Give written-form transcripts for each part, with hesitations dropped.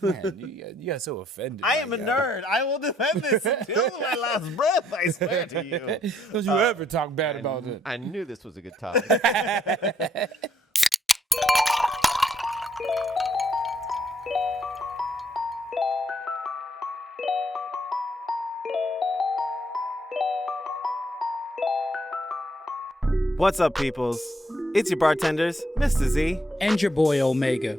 Man, you got so offended. I am a nerd. I will defend this until my last breath, I swear to you. Don't you ever talk bad about it. I knew this was a good topic. What's up, peoples? It's your bartenders, Mr. Z. And your boy Omega.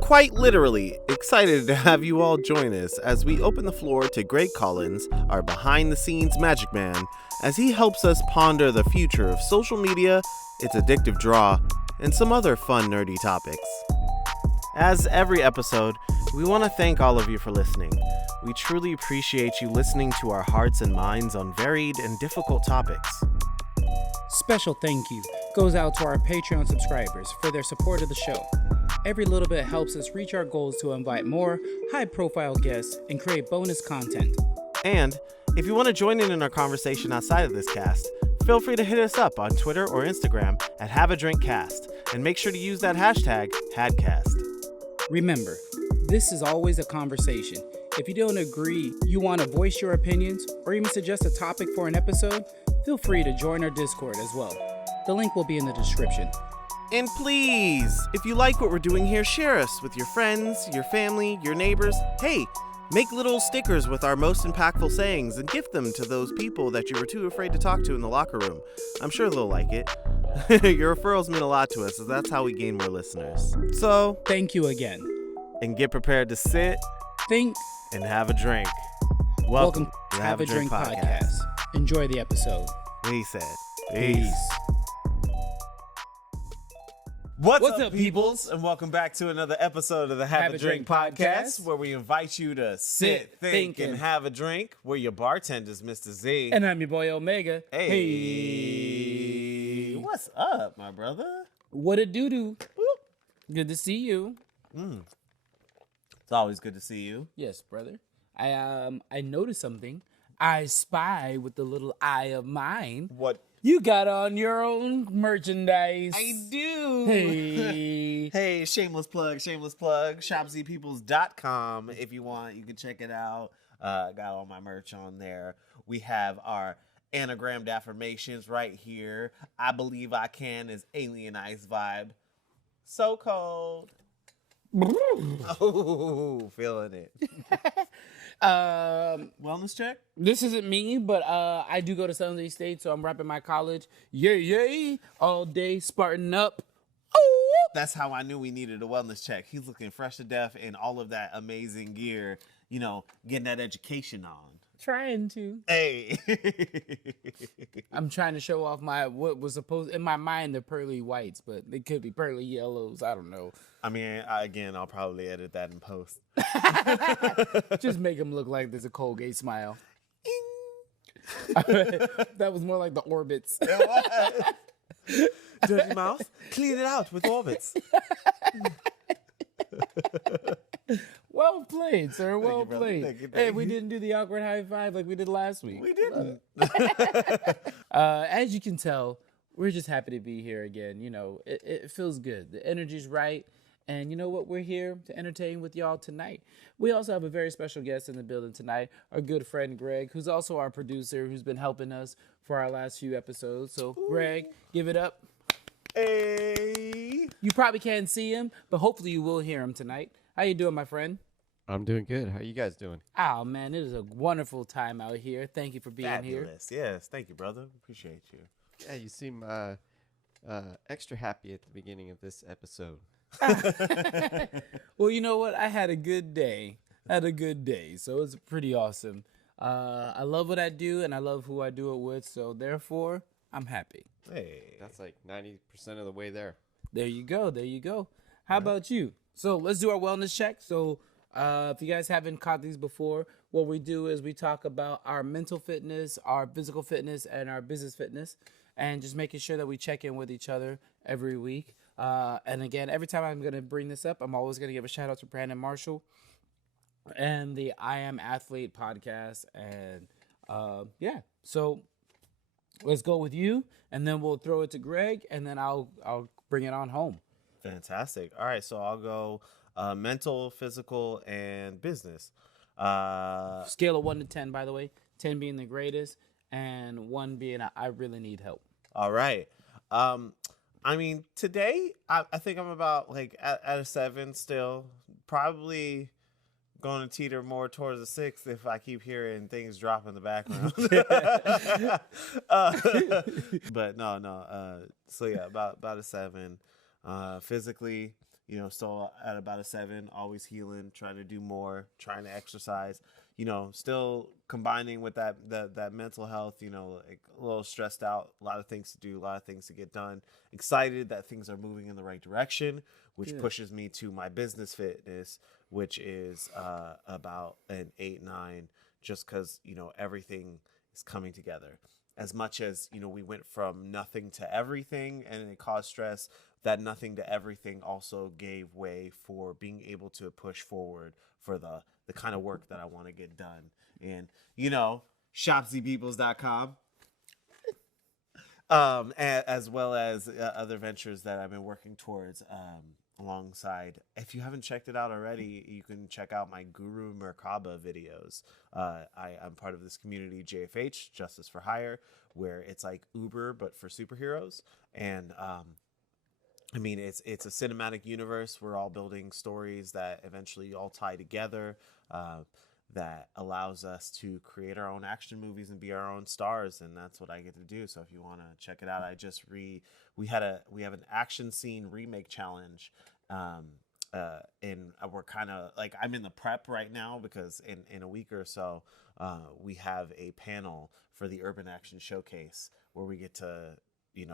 Quite literally excited to have you all join us as we open the floor to Greg Collins, our behind-the-scenes magic man, as he helps us ponder the future of social media, its addictive draw, and some other fun, nerdy topics. As every episode, we want to thank all of you for listening. We truly appreciate you listening to our hearts and minds on varied and difficult topics. Special thank you goes out to our Patreon subscribers for their support of the show. Every little bit helps us reach our goals to invite more high-profile guests and create bonus content. And if you want to join in our conversation outside of this cast, feel free to hit us up on Twitter or Instagram at HaveADrinkCast, and make sure to use that hashtag #HADcast. Remember, this is always a conversation. If you don't agree, you want to voice your opinions, or even suggest a topic for an episode, feel free to join our Discord as well. The link will be in the description. And please, if you like what we're doing here, share us with your friends, your family, your neighbors. Hey, make little stickers with our most impactful sayings and gift them to those people that you were too afraid to talk to in the locker room. I'm sure they'll like it. Your referrals mean a lot to us, as that's how we gain more listeners. So, Thank you again. and get prepared to sit Think. and have a drink. Welcome to Have a Drink Podcast. Enjoy the episode. He said. Peace. What's up, peoples? And welcome back to another episode of the Have a Drink podcast, Podcast, where we invite you to sit, think, and have a drink. We're your bartenders, Mr. Z. And I'm your boy Omega. Hey. What's up, my brother? What a doo-doo. Good to see you. It's always good to see you. Yes, brother. I noticed something. I spy with the little eye of mine. What? You got on your own merchandise. I do. Hey. Hey, shameless plug. ShopZPeoples.com. If you want, you can check it out. Got all my merch on there. We have our anagrammed affirmations right here. I believe I can is Alien Ice Vibe. So cold. Oh, feeling it. Wellness check? This isn't me, but I do go to San Jose State, so I'm repping my college. Yay, all day, Spartan up. Oh, That's how I knew we needed a wellness check. He's looking fresh to death in all of that amazing gear, getting that education on. trying to. Hey. I'm trying to show off what was supposed in my mind they're pearly whites, but they could be pearly yellows. I don't know. I mean, I'll probably edit that in post. Just make them look like there's a Colgate smile. That was more like the orbits. Dirty mouth, clean it out with orbits. Well played, sir. Well you, brother. played. Thank you. Hey, we didn't do the awkward high five like we did last week. We didn't. As you can tell, we're just happy to be here again. It feels good. The energy's right. And you know what? We're here to entertain with y'all tonight. We also have a very special guest in the building tonight, our good friend Greg, who's also our producer, who's been helping us for our last few episodes. So, Greg, give it up. Hey. You probably can't see him, but hopefully you will hear him tonight. How you doing, my friend? I'm doing good. How you guys doing? Oh, man, it is a wonderful time out here. Thank you for being Fabulous. Yes, thank you, brother. Appreciate you. Yeah, you seem extra happy at the beginning of this episode. here. Well, you know what? I had a good day. So it's pretty awesome. I love what I do, and I love who I do it with. So therefore, I'm happy. Hey. That's like 90% of the way there. There you go. How about you? So let's do our wellness check. So if you guys haven't caught these before, what we do is we talk about our mental fitness, our physical fitness, and our business fitness, and just making sure that we check in with each other every week. And again, every time I'm going to bring this up, I'm always going to give a shout out to Brandon Marshall and the I Am Athlete podcast. And so let's go with you, and then we'll throw it to Greg, and then I'll bring it on home. Fantastic. All right, so I'll go mental, physical, and business. Scale of 1 to 10, by the way. 10 being the greatest, and 1 being I really need help. All right. I mean, today I think I'm about like at a 7 still. Probably going to teeter more towards a 6 if I keep hearing things drop in the background. But no. So yeah, about a 7. Physically, still at about a 7. Always healing, trying to do more, trying to exercise. Still combining with that mental health. Like a little stressed out, a lot of things to do, a lot of things to get done. Excited that things are moving in the right direction, which pushes me to my business fitness, which is about an 8-9, just because everything is coming together. As much as we went from nothing to everything, and it caused stress, that nothing to everything also gave way for being able to push forward for the kind of work that I want to get done. And shopsypeoples.com. As well as other ventures that I've been working towards alongside. If you haven't checked it out already, you can check out my Guru Merkaba videos. I'm part of this community, JFH, Justice for Hire, where it's like Uber, but for superheroes. And I mean, it's a cinematic universe. We're all building stories that eventually all tie together, that allows us to create our own action movies and be our own stars. And that's what I get to do. So if you want to check it out, we have an action scene remake challenge. And we're kind of like, I'm in the prep right now because in a week or so, we have a panel for the Urban Action Showcase where we get to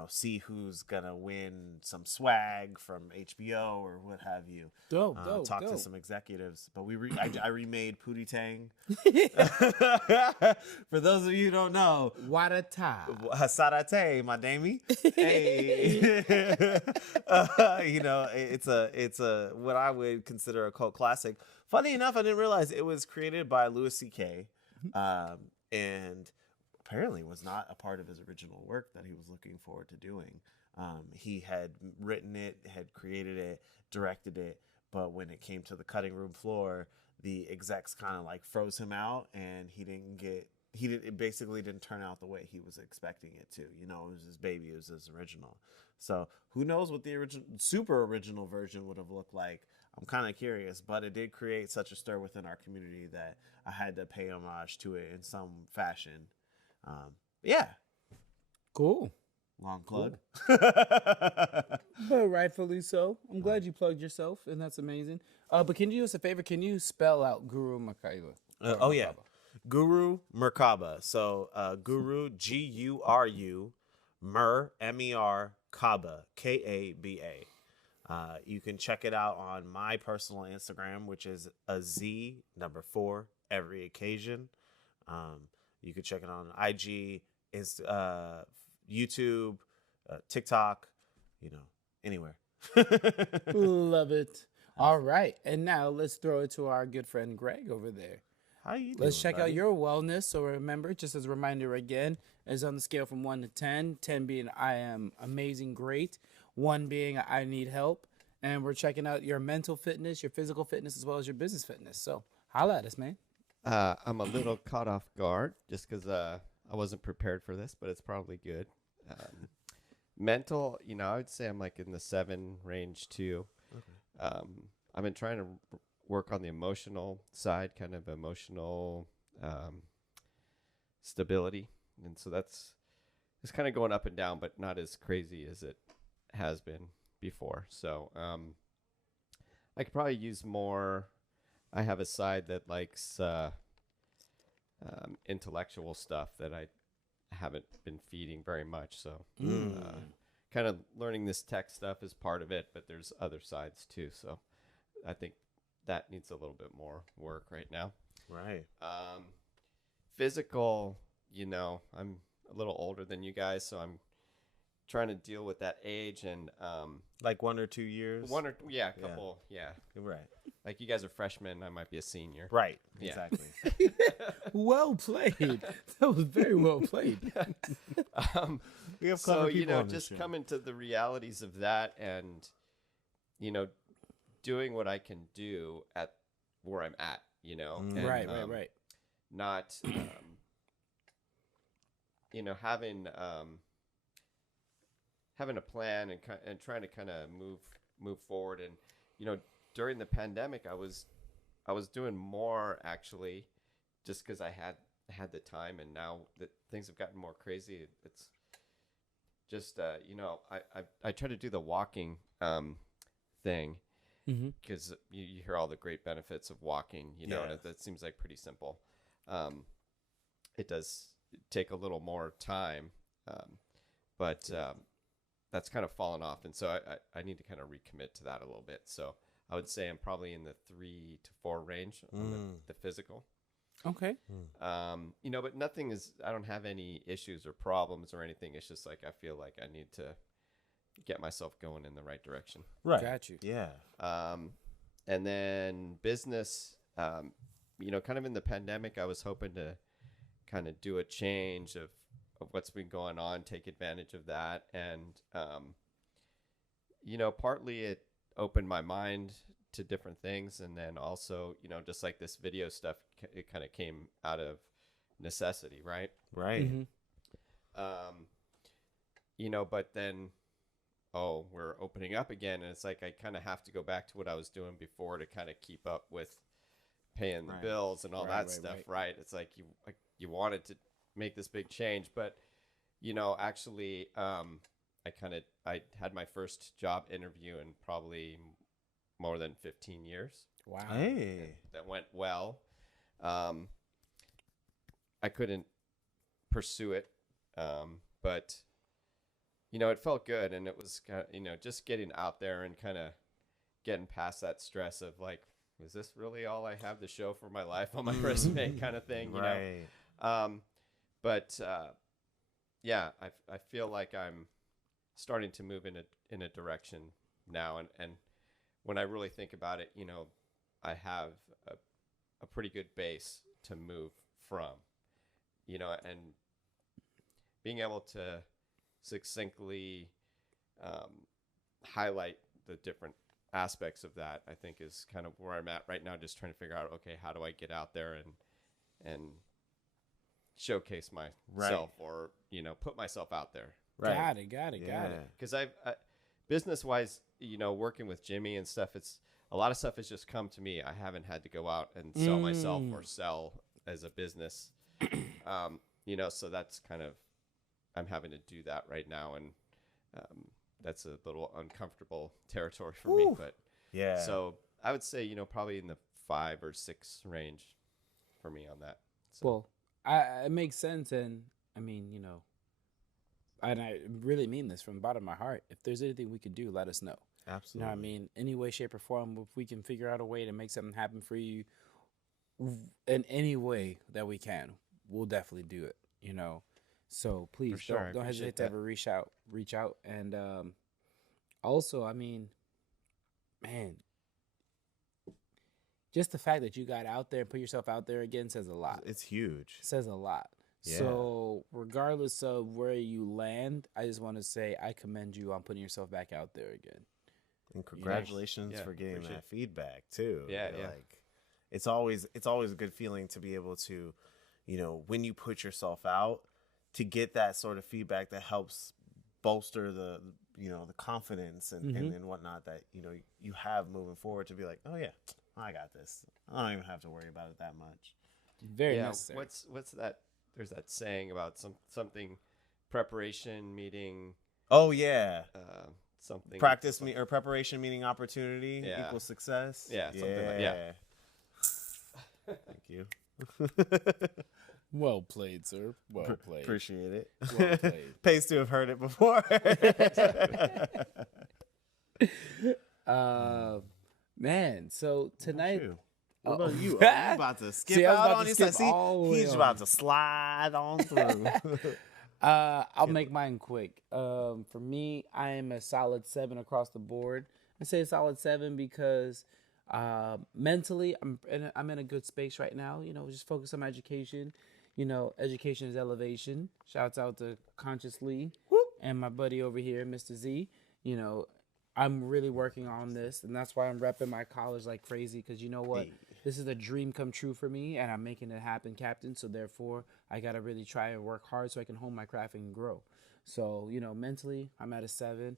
see who's gonna win some swag from HBO or what have you. Dope. To some executives, but I remade Pootie Tang. For those of you who don't know, Wadata. Sarate, my damie. Hey, it's a what I would consider a cult classic. Funny enough, I didn't realize it was created by Louis C.K. And apparently was not a part of his original work that he was looking forward to doing. He had written it, had created it, directed it, but when it came to the cutting room floor, the execs kind of like froze him out, and it basically didn't turn out the way he was expecting it to. It was his baby, it was his original. So who knows what the super original version would have looked like. I'm kind of curious, but it did create such a stir within our community that I had to pay homage to it in some fashion. Yeah. Cool. Long plug. Cool. But rightfully so. I'm glad you plugged yourself, and that's amazing. But can you do us a favor? Can you spell out Guru Merkaba? Yeah. Guru Merkaba. So Guru, Guru, MER, Kaba, Kaba. You can check it out on my personal Instagram, which is a Z 4 every occasion. You can check it on IG, YouTube, TikTok, anywhere. Love it. All right. And now let's throw it to our good friend Greg over there. How you doing, Let's check buddy? out your wellness. So remember, just as a reminder again, is on the scale from 1 to 10, 10 being I am amazing, great, 1 being I need help. And we're checking out your mental fitness, your physical fitness, as well as your business fitness. So holla at us, man. I'm a little caught off guard just because I wasn't prepared for this, but it's probably good. Mental, I would say I'm like in the 7 range too. Okay. I've been trying to work on the emotional side, kind of emotional stability, and so it's kind of going up and down, but not as crazy as it has been before. So I could probably use more. I have a side that likes intellectual stuff that I haven't been feeding very much. So kind of learning this tech stuff is part of it, but there's other sides too. So I think that needs a little bit more work right now. Right. Physical, I'm a little older than you guys, so I'm trying to deal with that age and like 1 or 2 years. A couple, yeah. Right. Like you guys are freshmen, I might be a senior. Right. Yeah. Exactly. Well played. That was very well played. We have so people on this just show. coming to the realities of that, and doing what I can do at where I'm at, you know, and, Right. not, you know, having a plan and trying to kind of move forward. And, you know, during the pandemic, I was doing more actually, just because I had the time, and now that things have gotten more crazy, it's just you know, I try to do the walking thing, because you hear all the great benefits of walking, you know, and that seems like pretty simple. It does take a little more time, but that's kind of fallen off, and so I need to kind of recommit to that a little bit. So I would say I'm probably in the 3 to 4 range on the physical. Okay. You know, but I don't have any issues or problems or anything. It's just like I feel like I need to get myself going in the right direction. Right. Got you. Yeah. And then business, you know, kind of in the pandemic, I was hoping to kind of do a change of what's been going on, take advantage of that. And, you know, partly it opened my mind to different things. And then also, you know, just like this video stuff, it kind of came out of necessity, right? Right. You know, but then, we're opening up again. And it's like, I kind of have to go back to what I was doing before to kind of keep up with paying the bills and all that stuff. Right. It's like you wanted to make this big change, but, you know, actually, I had my first job interview in probably more than 15 years. Wow. Hey. That went well. I couldn't pursue it, but, you know, it felt good, and it was kind of, you know, just getting out there and kind of getting past that stress of like, is this really all I have to show for my life on my resume kind of thing, you know? But yeah, I feel like I'm starting to move in a direction now, and when I really think about it, you know, I have a pretty good base to move from, you know, and being able to succinctly highlight the different aspects of that, I think is kind of where I'm at right now, just trying to figure out, okay, how do I get out there and showcase myself, or, you know, put myself out there. Got it. Because I've business wise, you know, working with Jimmy and stuff, it's a lot of stuff has just come to me. I haven't had to go out and sell myself or sell as a business. You know, so that's kind of, I'm having to do that right now, and that's a little uncomfortable territory for me. But yeah, so I would say, you know, probably in the 5 or 6 range for me on that. So. Well, it makes sense, and I mean, you know, and I really mean this from the bottom of my heart. If there's anything we can do, let us know. absolutely. You know what I mean? Any way, shape, or form, if we can figure out a way to make something happen for you in any way that we can, we'll definitely do it, you know? So please don't hesitate to ever reach out. And also, I mean, man, just the fact that you got out there and put yourself out there again says a lot. It's huge. Says a lot. Yeah. So regardless of where you land, I just want to say I commend you on putting yourself back out there again. And congratulations for getting that feedback too. Yeah, Like it's always a good feeling to be able to, you know, when you put yourself out, to get that sort of feedback that helps bolster the, you know, the confidence and whatnot that, you know, you have moving forward, to be like, oh yeah, I got this. I don't even have to worry about it that much. Very necessary. What's that? There's that saying about something preparation meeting. Oh yeah. Something Practice or preparation meeting opportunity equals success. Yeah, something like that. Thank you. Well played, sir. Well played. Appreciate it. Well played. Pays to have heard it before. Man, so tonight. What about you? Oh, you about to skip out on this? He's about to slide on through. I'll make mine quick. For me, I am a solid 7 across the board. I say a solid 7 because mentally, I'm in a good space right now. You know, just focus on my education. You know, education is elevation. Shouts out to Consciously and my buddy over here, Mr. Z. You know, I'm really working on this, and that's why I'm repping my college like crazy. Because you know what, this is a dream come true for me, and I'm making it happen, Captain. So therefore, I gotta really try and work hard so I can hone my craft and grow. So mentally, I'm at a 7.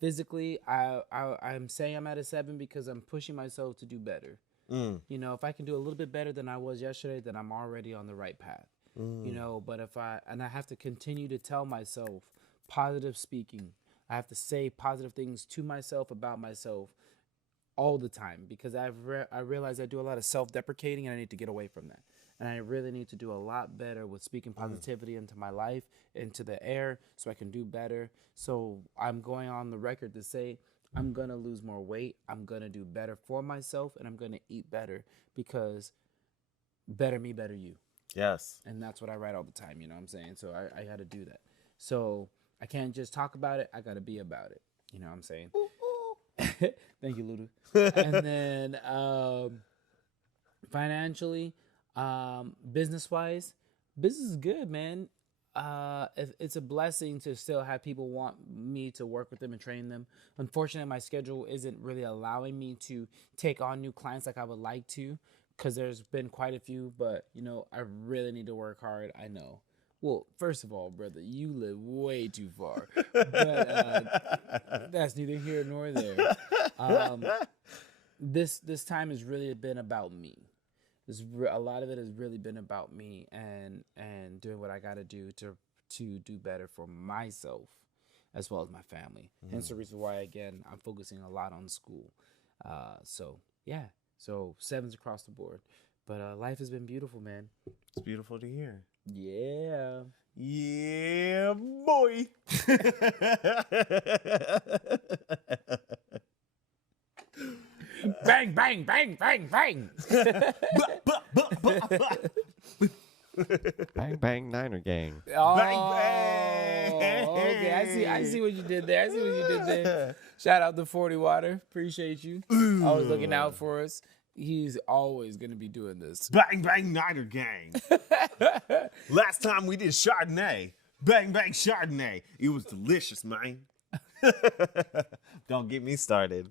Physically, I'm saying I'm at a 7 because I'm pushing myself to do better. If I can do a little bit better than I was yesterday, then I'm already on the right path. But I have to continue to tell myself positive speaking. I have to say positive things to myself about myself all the time, because I realize I do a lot of self-deprecating, and I need to get away from that. And I really need to do a lot better with speaking positivity into my life, into the air, so I can do better. So I'm going on the record to say I'm going to lose more weight. I'm going to do better for myself, and I'm going to eat better, because better me, better you. Yes. And that's what I write all the time, you know what I'm saying? So I got to do that. So I can't just talk about it. I got to be about it. You know what I'm saying? Thank you, Ludu. And then financially, business-wise, business is good, man. It's a blessing to still have people want me to work with them and train them. Unfortunately, my schedule isn't really allowing me to take on new clients like I would like to, because there's been quite a few, but I really need to work hard. I know. Well, first of all, brother, you live way too far, but that's neither here nor there. This time has really been about me. A lot of it has really been about me and doing what I got to do to do better for myself as well as my family. Hence the reason why, again, I'm focusing a lot on school. So 7s across the board. But life has been beautiful, man. It's beautiful to hear. Yeah. Yeah, boy. Bang, bang, bang, bang, bang. Bang bang Niner gang. Oh, Bang, bang. Okay, I see what you did there. Shout out to 40 Water. Appreciate you. Always looking out for us. He's always going to be doing this. Bang bang Niner gang. Last time we did Chardonnay. Bang bang Chardonnay. It was delicious, man. Don't get me started.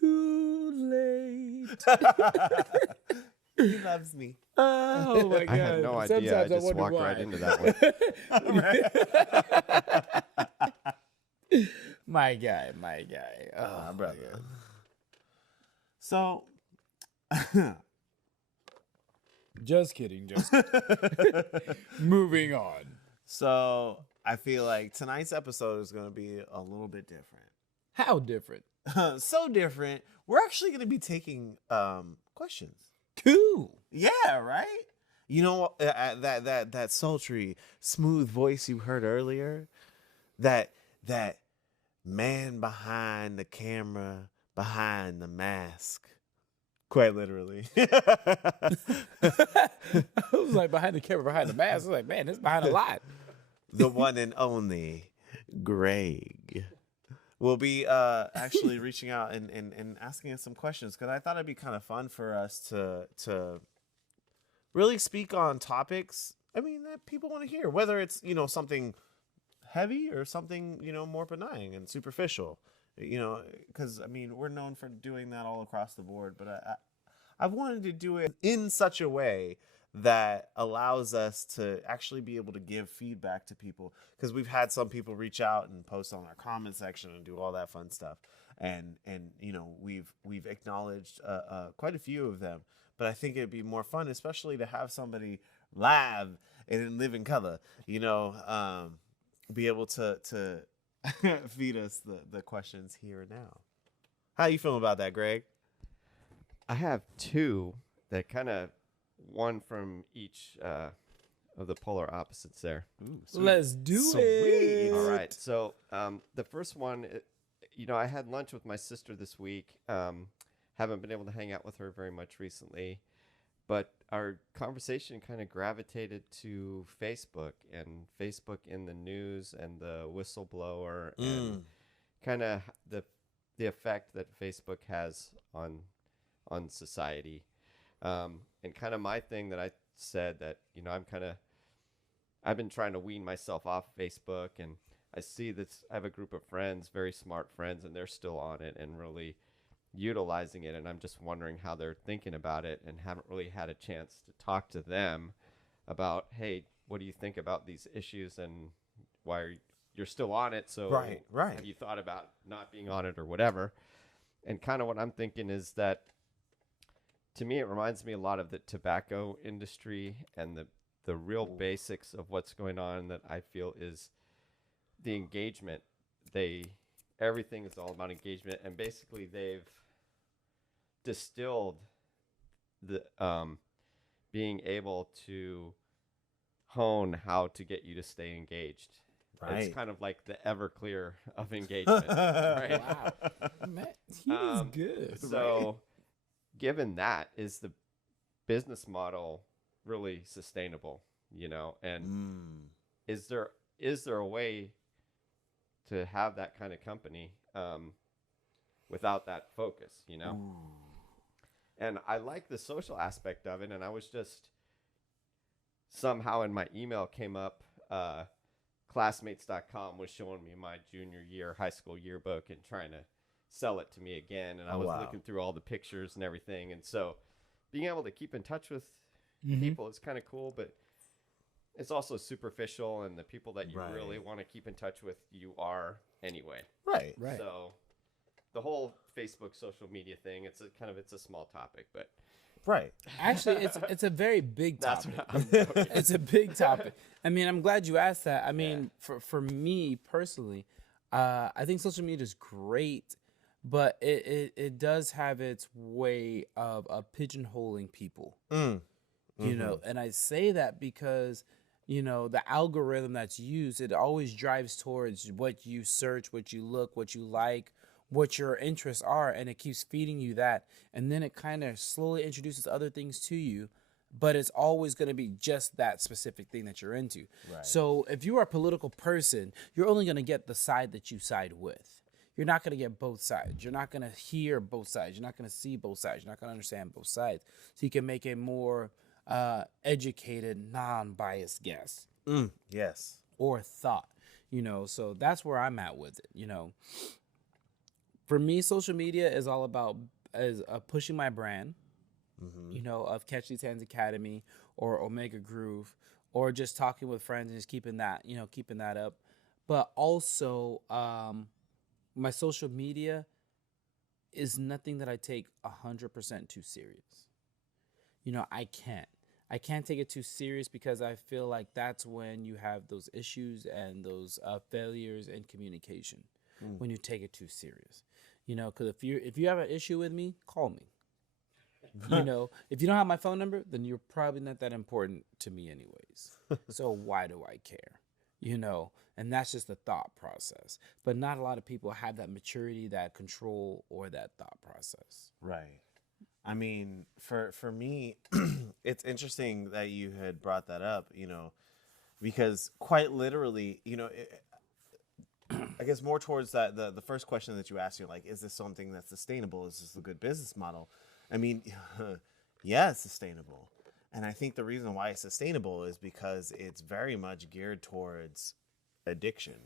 Too late. He loves me. Oh my God. I had no idea. Sometimes I just wonder walked why. right into that one. My guy. Oh, brother. So, just kidding. Moving on. So I feel like tonight's episode is going to be a little bit different. How different? So different. We're actually going to be taking questions. Cool. Yeah, right? You know, that sultry, smooth voice you heard earlier, that man behind the camera, behind the mask. Quite literally. I was like, behind the camera, behind the mask. I was like, man, this behind a lot. The one and only Greg will be actually reaching out and asking us some questions, because I thought it'd be kind of fun for us to really speak on topics, I mean, that people want to hear, whether it's, something heavy or something, more benign and superficial. Because, we're known for doing that all across the board, but I've wanted to do it in such a way that allows us to actually be able to give feedback to people, because we've had some people reach out and post on our comment section and do all that fun stuff. And we've acknowledged quite a few of them, but I think it'd be more fun, especially to have somebody live and in living color, be able to feed us the questions here and now. How you feeling about that, Greg? I have two that kind of one from each of the polar opposites there. Ooh, Let's do it. All right. So the first one, I had lunch with my sister this week. Haven't been able to hang out with her very much recently, but our conversation kind of gravitated to Facebook and Facebook in the news and the whistleblower and kind of the effect that Facebook has on society. And kind of my thing that I said that, I've been trying to wean myself off Facebook, and I see this. I have a group of friends, very smart friends, and they're still on it and really utilizing it. And I'm just wondering how they're thinking about it, and haven't really had a chance to talk to them about, hey, what do you think about these issues, and why you're still on it? So Right. have you thought about not being on it or whatever? And kind of what I'm thinking is that, to me, it reminds me a lot of the tobacco industry and the real basics of what's going on, that I feel is the engagement. Everything is all about engagement, and basically they've distilled the being able to hone how to get you to stay engaged. Right. It's kind of like the Everclear of engagement. Right? Wow, man, he is good. So, given that, is the business model really sustainable? And is there a way to have that kind of company without that focus? And I like the social aspect of it. And I was just somehow in my email came up. Classmates.com was showing me my junior year high school yearbook and trying to sell it to me again. And I was looking through all the pictures and everything. And so being able to keep in touch with people is kind of cool, but it's also superficial. And the people that you really want to keep in touch with, you are anyway. Right. So the whole Facebook social media thing, it's a small topic, but Right. Actually, it's a very big that's topic. what I'm It's a big topic. I mean, I'm glad you asked that. I mean, for me personally, I think social media is great, but it does have its way of pigeonholing people. And I say that because, the algorithm that's used, it always drives towards what you search, what you look, what you like, what your interests are, and it keeps feeding you that. And then it kind of slowly introduces other things to you, but it's always going to be just that specific thing that you're into. Right. So if you are a political person, you're only going to get the side that you side with. You're not going to get both sides. You're not going to hear both sides. You're not going to see both sides. You're not going to understand both sides. So you can make a more educated, non-biased guess. Yes. Or thought, so that's where I'm at with it. For me, social media is all about pushing my brand, of Catch These Hands Academy or Omega Groove, or just talking with friends and just keeping that up. But also, my social media is nothing that I take 100% too serious. I can't take it too serious, because I feel like that's when you have those issues and those failures in communication, when you take it too serious. Because if you have an issue with me, call me. If you don't have my phone number, then you're probably not that important to me anyways. So why do I care? And that's just the thought process. But not a lot of people have that maturity, that control, or that thought process. Right. I mean, for me, it's interesting that you had brought that up, because quite literally, I guess more towards that the first question that you asked, like, is this something that's sustainable? Is this a good business model? I mean, yeah, it's sustainable. And I think the reason why it's sustainable is because it's very much geared towards addiction.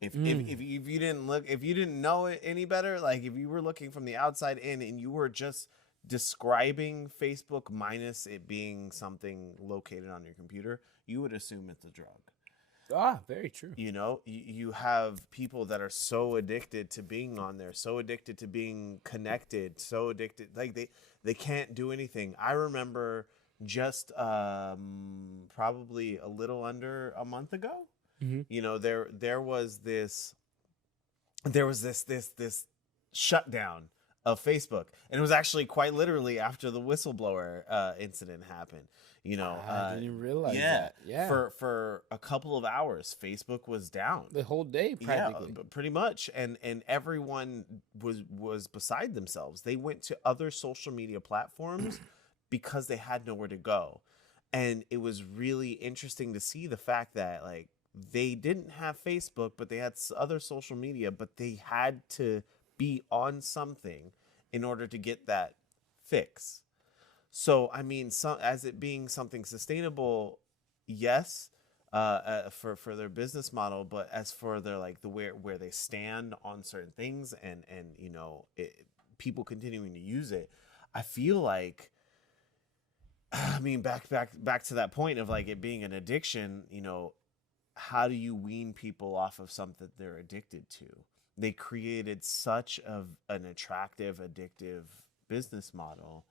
If you didn't know it any better, like if you were looking from the outside in and you were just describing Facebook minus it being something located on your computer, you would assume it's a drug. Very true. You have people that are so addicted to being on there, so addicted to being connected, so addicted, like they can't do anything. I remember just probably a little under a month ago, there was this shutdown of Facebook, and it was actually quite literally after the whistleblower incident happened. I didn't realize that. Yeah. For a couple of hours, Facebook was down. The whole day, practically. Yeah, pretty much. And everyone was beside themselves. They went to other social media platforms because they had nowhere to go. And it was really interesting to see the fact that, like, they didn't have Facebook, but they had other social media, but they had to be on something in order to get that fix. So, I mean, as it being something sustainable, yes, for their business model, but as for their like the where they stand on certain things and you know people continuing to use it, I feel like, I mean, back to that point of like it being an addiction. You know, how do you wean people off of something they're addicted to? They created such an attractive, addictive business model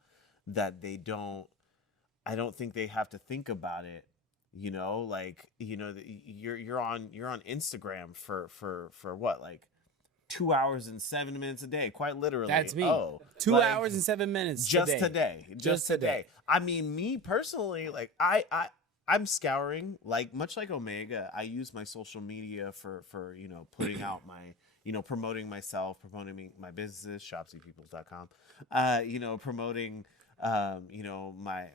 that I don't think they have to think about it. You know, like, you know, you're on Instagram for what, like 2 hours and 7 minutes a day, quite literally. That's me. Oh, 2 like, hours and 7 minutes just today. just today. I mean, me personally, like I'm scouring, like much like Omega. I use my social media for you know, putting out my, you know, promoting myself, promoting my businesses, shopsypeoples.com. You know, promoting you know, my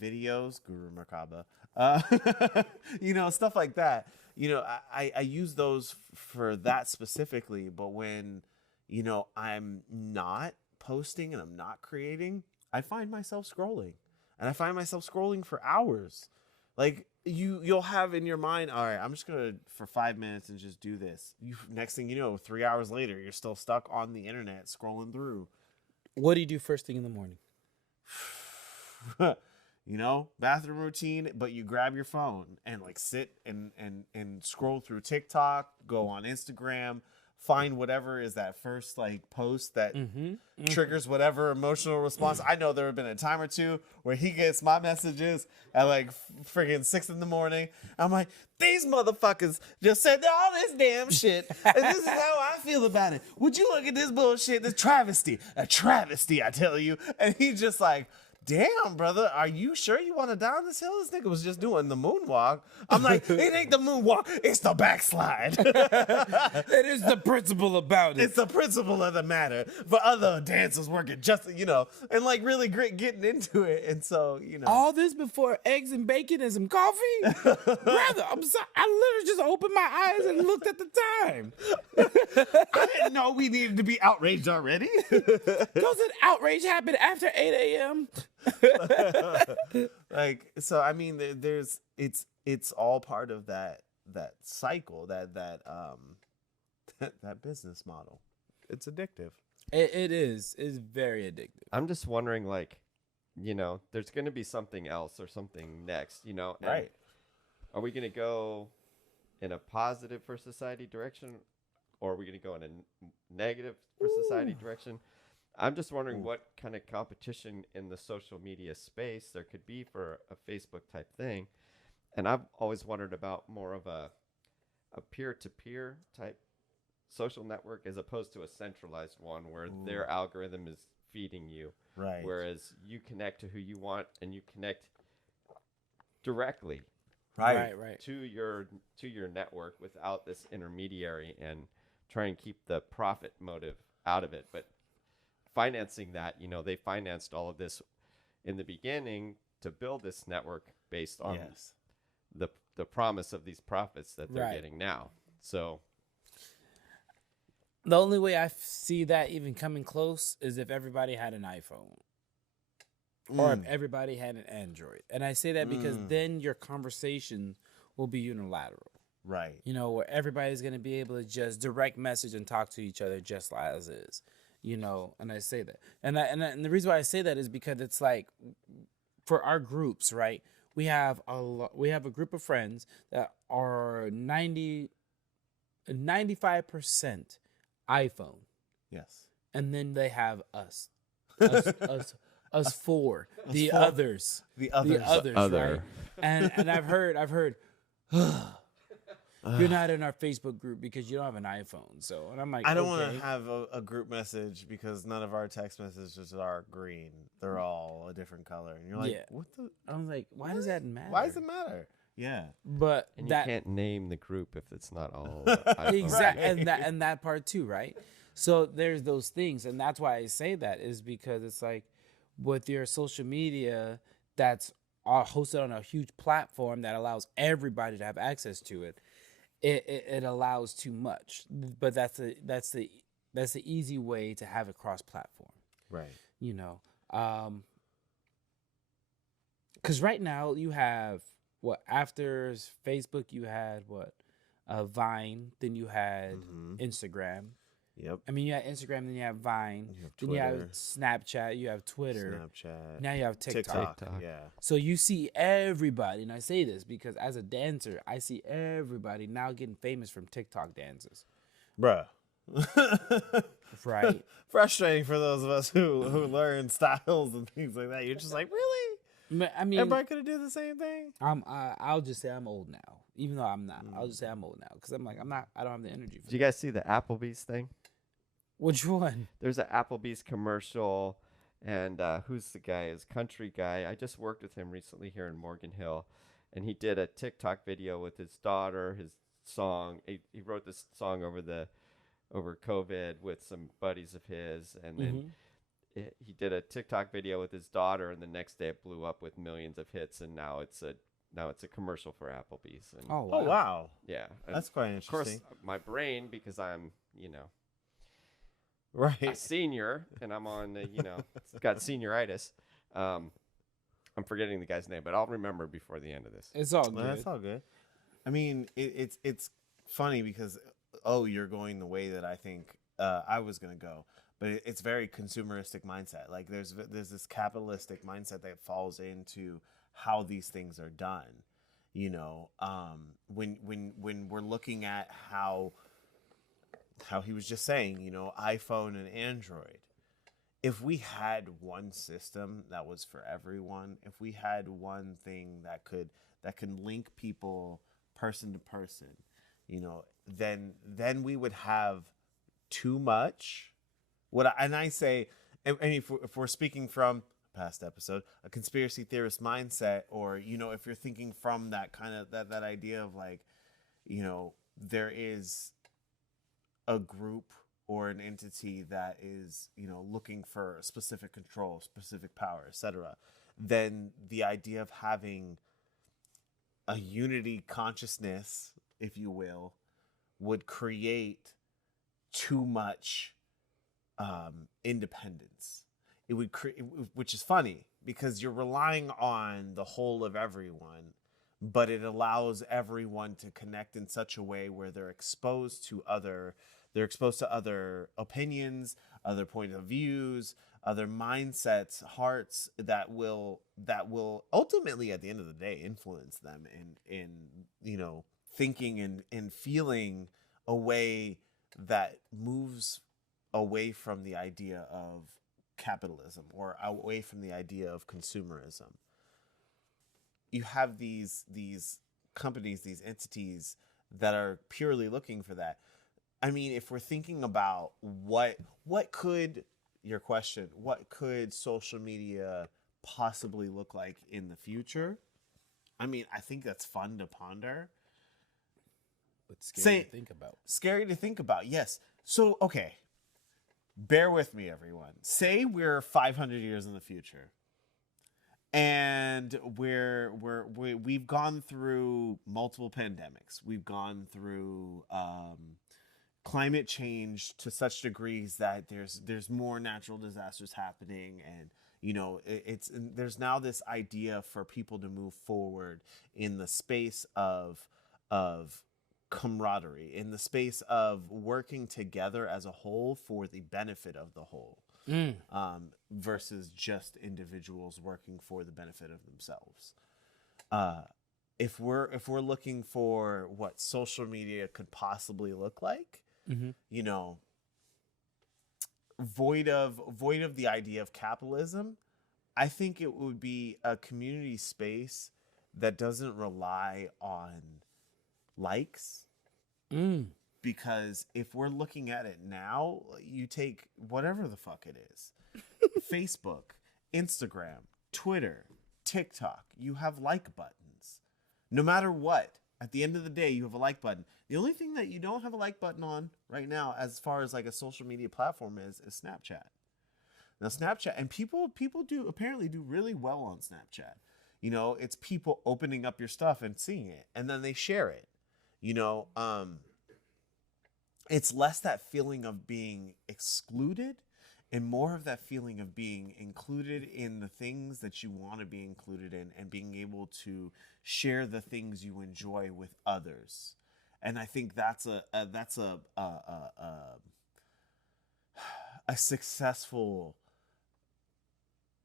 videos, Guru Merkaba, you know, stuff like that. You know, I use those for that specifically, but when, you know, I'm not posting and I'm not creating, I find myself scrolling, and I find myself scrolling for hours. Like you'll have in your mind, all right, I'm just gonna for 5 minutes and just do this. Next thing you know, 3 hours later, you're still stuck on the internet scrolling through. What do you do first thing in the morning? You know, bathroom routine, but you grab your phone and like sit and scroll through TikTok, go on Instagram, find whatever is that first like post that triggers whatever emotional response. I know there have been a time or two where he gets my messages at like friggin' 6 a.m. I'm like, these motherfuckers just said all this damn shit, and this is how I feel about it. Would you look at this bullshit? This travesty, a travesty, I tell you. And he's just like, damn, brother, are you sure you want to die on this hill? This nigga was just doing the moonwalk. I'm like, it ain't the moonwalk, it's the backslide. It is the principle about it. It's the principle of the matter. For other dancers working just, you know, and like really great getting into it. And so, you know. All this before eggs and bacon and some coffee? Brother, I'm sorry. I literally just opened my eyes and looked at the time. I didn't know we needed to be outraged already. Doesn't outrage happen after 8 a.m.? Like, so I mean, there's it's all part of that cycle, that business model. It's addictive. It is. It's very addictive. I'm just wondering, like, you know, there's going to be something else or something next, you know? And Right. Are we going to go in a positive for society direction, or are we going to go in a negative for society direction? I'm just wondering what kind of competition in the social media space there could be for a Facebook type thing. And I've always wondered about more of a peer-to-peer type social network as opposed to a centralized one where their algorithm is feeding you. Right. Whereas you connect to who you want and you connect directly Right. to your network without this intermediary, and try and keep the profit motive out of it. But financing that, you know, they financed all of this in the beginning to build this network based on the promise of these profits that they're getting now. So the only way I see that even coming close is if everybody had an iPhone. Or if everybody had an Android. And I say that because then your conversation will be unilateral. Right. You know, where everybody's going to be able to just direct message and talk to each other just as is. You know, and I say that. And the reason why I say that is because it's like, for our groups, right? We have a group of friends that are 95% iPhone. Yes. And then they have us four, the others, right? And I've heard, you're not in our Facebook group because you don't have an iPhone. So, and I'm like, I don't want to have a group message because none of our text messages are green. They're all a different color. And you're like, what the? I'm like, why does that matter? Why does it matter? Yeah. But and you can't name the group if it's not all exactly, and that part too, right? So there's those things, and that's why I say that is because it's like with your social media that's hosted on a huge platform that allows everybody to have access to it. It allows too much, but that's the easy way to have it cross-platform, right? You know, because right now you have what after Facebook you had what Vine, then you had Instagram. Yep. I mean, you had Instagram, then you have Vine, You have then you have Twitter. Snapchat, you have Twitter, Snapchat. now you have TikTok. TikTok. Yeah. So you see everybody, and I say this because as a dancer, I see everybody now getting famous from TikTok dances. Bruh. Right. Frustrating for those of us who learn styles and things like that. You're just like, really? I mean, Everybody could do the same thing? I'll just say I'm old now, even though I'm not. I'll just say I'm old now because I'm like I don't have the energy for Did you guys see the Applebee's thing? Which one? There's an Applebee's commercial, and who's the guy? His country guy. I just worked with him recently here in Morgan Hill, and he did a TikTok video with his daughter. His song. He wrote this song over COVID with some buddies of his, and then he did a TikTok video with his daughter, and the next day it blew up with millions of hits, and now it's a commercial for Applebee's. And Oh Oh, wow. yeah, and That's quite of course interesting. my brain, because I'm a Right. senior and I'm on got senioritis. I'm forgetting the guy's name, but I'll remember before the end of this. It's all Well, good. that's all good. I mean, it's funny because, you're going the way that I think I was going to go. But it's very consumeristic mindset. Like there's this capitalistic mindset that falls into how these things are done. When we're looking at how he was just saying, iPhone and Android. If we had one system that was for everyone, if we had one thing that could link people person to person, then we would have too much. I say, if we're speaking from a past episode, a conspiracy theorist mindset, or if you're thinking from that kind of that idea of like, there is a group or an entity that is looking for specific control, specific power, etc., then the idea of having a unity consciousness, if you will, would create too much independence. It would create, which is funny because you're relying on the whole of everyone, but it allows everyone to connect in such a way where they're exposed to other opinions, other point of views, other mindsets, hearts that will ultimately at the end of the day influence them in thinking and feeling a way that moves away from the idea of capitalism or away from the idea of consumerism. You have these companies, these entities that are purely looking for that. I mean, if we're thinking about what could social media possibly look like in the future? I mean, I think that's fun to ponder. But scary to think about. Scary to think about, yes. So, okay, bear with me, everyone. Say we're 500 years in the future, and we've gone through multiple pandemics. We've gone through climate change to such degrees that there's more natural disasters happening, and there's now this idea for people to move forward in the space of camaraderie, in the space of working together as a whole for the benefit of the whole, versus just individuals working for the benefit of themselves. If we're looking for what social media could possibly look like, void of the idea of capitalism, I think it would be a community space that doesn't rely on likes. Because if we're looking at it now, you take whatever the fuck it is, Facebook, Instagram, Twitter, TikTok, you have like buttons. No matter what, at the end of the day, you have a like button. The only thing that you don't have a like button on right now, as far as like a social media platform, is Snapchat. Now Snapchat, and people apparently do really well on Snapchat. It's people opening up your stuff and seeing it, and then they share it. It's less that feeling of being excluded and more of that feeling of being included in the things that you want to be included in, and being able to share the things you enjoy with others. And I think that's a successful,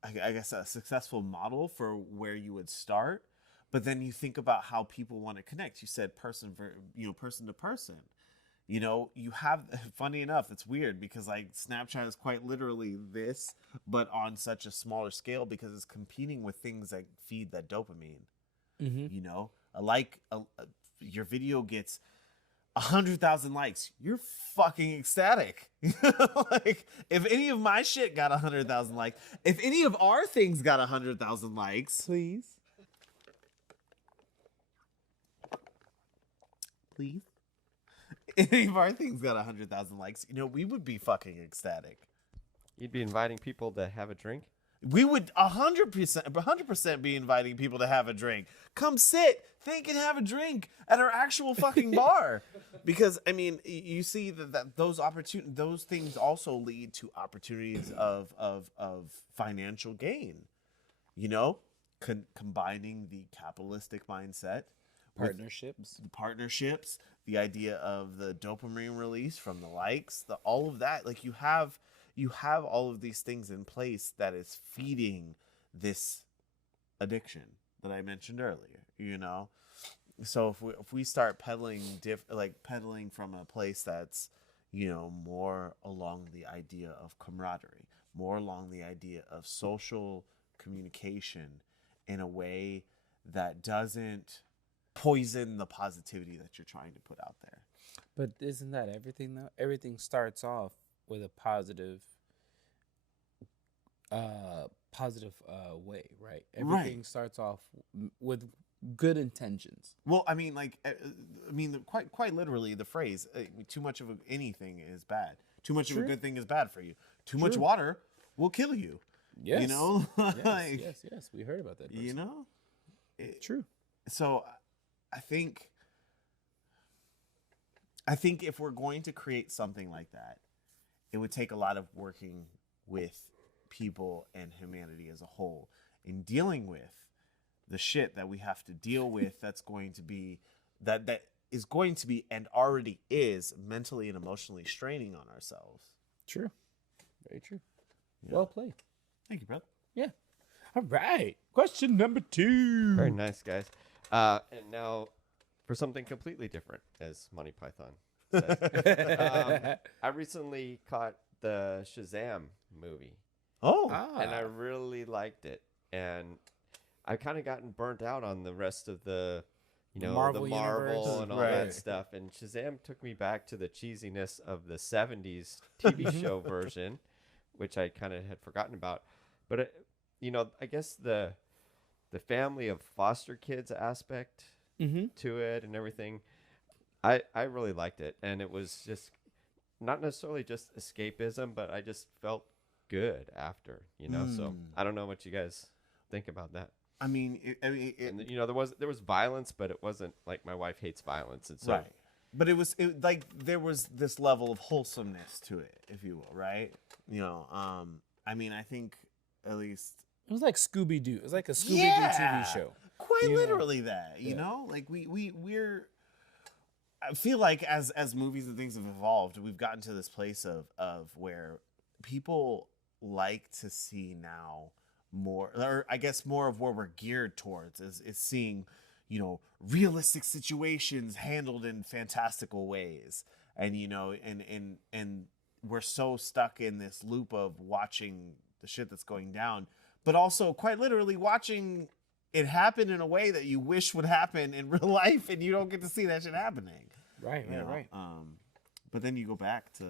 I guess, a successful model for where you would start. But then you think about how people want to connect. You said person to person. You have, funny enough, it's weird because like Snapchat is quite literally this, but on such a smaller scale because it's competing with things that feed that dopamine. Your video gets 100,000 likes, you're fucking ecstatic. Like, if any of my shit got 100,000 likes, if any of our things got 100,000 likes, please, any of our things got 100,000 likes, we would be fucking ecstatic. You'd be inviting people to have a drink? We would 100% be inviting people to have a drink. Come sit, think, and have a drink at our actual fucking bar. Because I mean, you see that those things also lead to opportunities of financial gain. Combining the capitalistic mindset, partnerships, the idea of the dopamine release from the likes, all of that. Like you have all of these things in place that is feeding this addiction that I mentioned earlier, So if we start peddling from a place that's, more along the idea of camaraderie, more along the idea of social communication in a way that doesn't poison the positivity that you're trying to put out there. But isn't that everything though? Everything starts off with a positive way, right? Everything starts off with good intentions. Well, I mean, quite literally, the phrase "too much of anything is bad." Too much of a good thing is bad for you. Too much water will kill you. Yes. Yes. We heard about that person. True. So, I think if we're going to create something like that, it would take a lot of working with people and humanity as a whole in dealing with the shit that we have to deal with. That's going to be that is going to be and already is mentally and emotionally straining on ourselves. True. Very true. Yeah. Well played. Thank you, brother. Yeah. All right. Question number 2. Very nice, guys. And now for something completely different, as Monty Python says. I recently caught the Shazam movie. Oh. And I really liked it. And I've kind of gotten burnt out on the rest of the, Marvel the Marvel universe. and all that stuff. And Shazam took me back to the cheesiness of the 70s TV show version, which I kind of had forgotten about. But, I guess the family of foster kids aspect to it and everything, I really liked it. And it was just not necessarily just escapism, but I just felt good after, So I don't know what you guys think about that. I mean, and, there was violence, but it wasn't like my wife hates violence, and so right. But there was this level of wholesomeness to it, if you will, right? I mean, I think at least it was like Scooby-Doo. It was like a Scooby-Doo TV show. Quite literally that, like we're. I feel like as movies and things have evolved, we've gotten to this place of where people like to see now more, or I guess more of where we're geared towards is seeing, realistic situations handled in fantastical ways. And, and we're so stuck in this loop of watching the shit that's going down, but also quite literally watching it happen in a way that you wish would happen in real life, and you don't get to see that shit happening. Right. But then you go back to...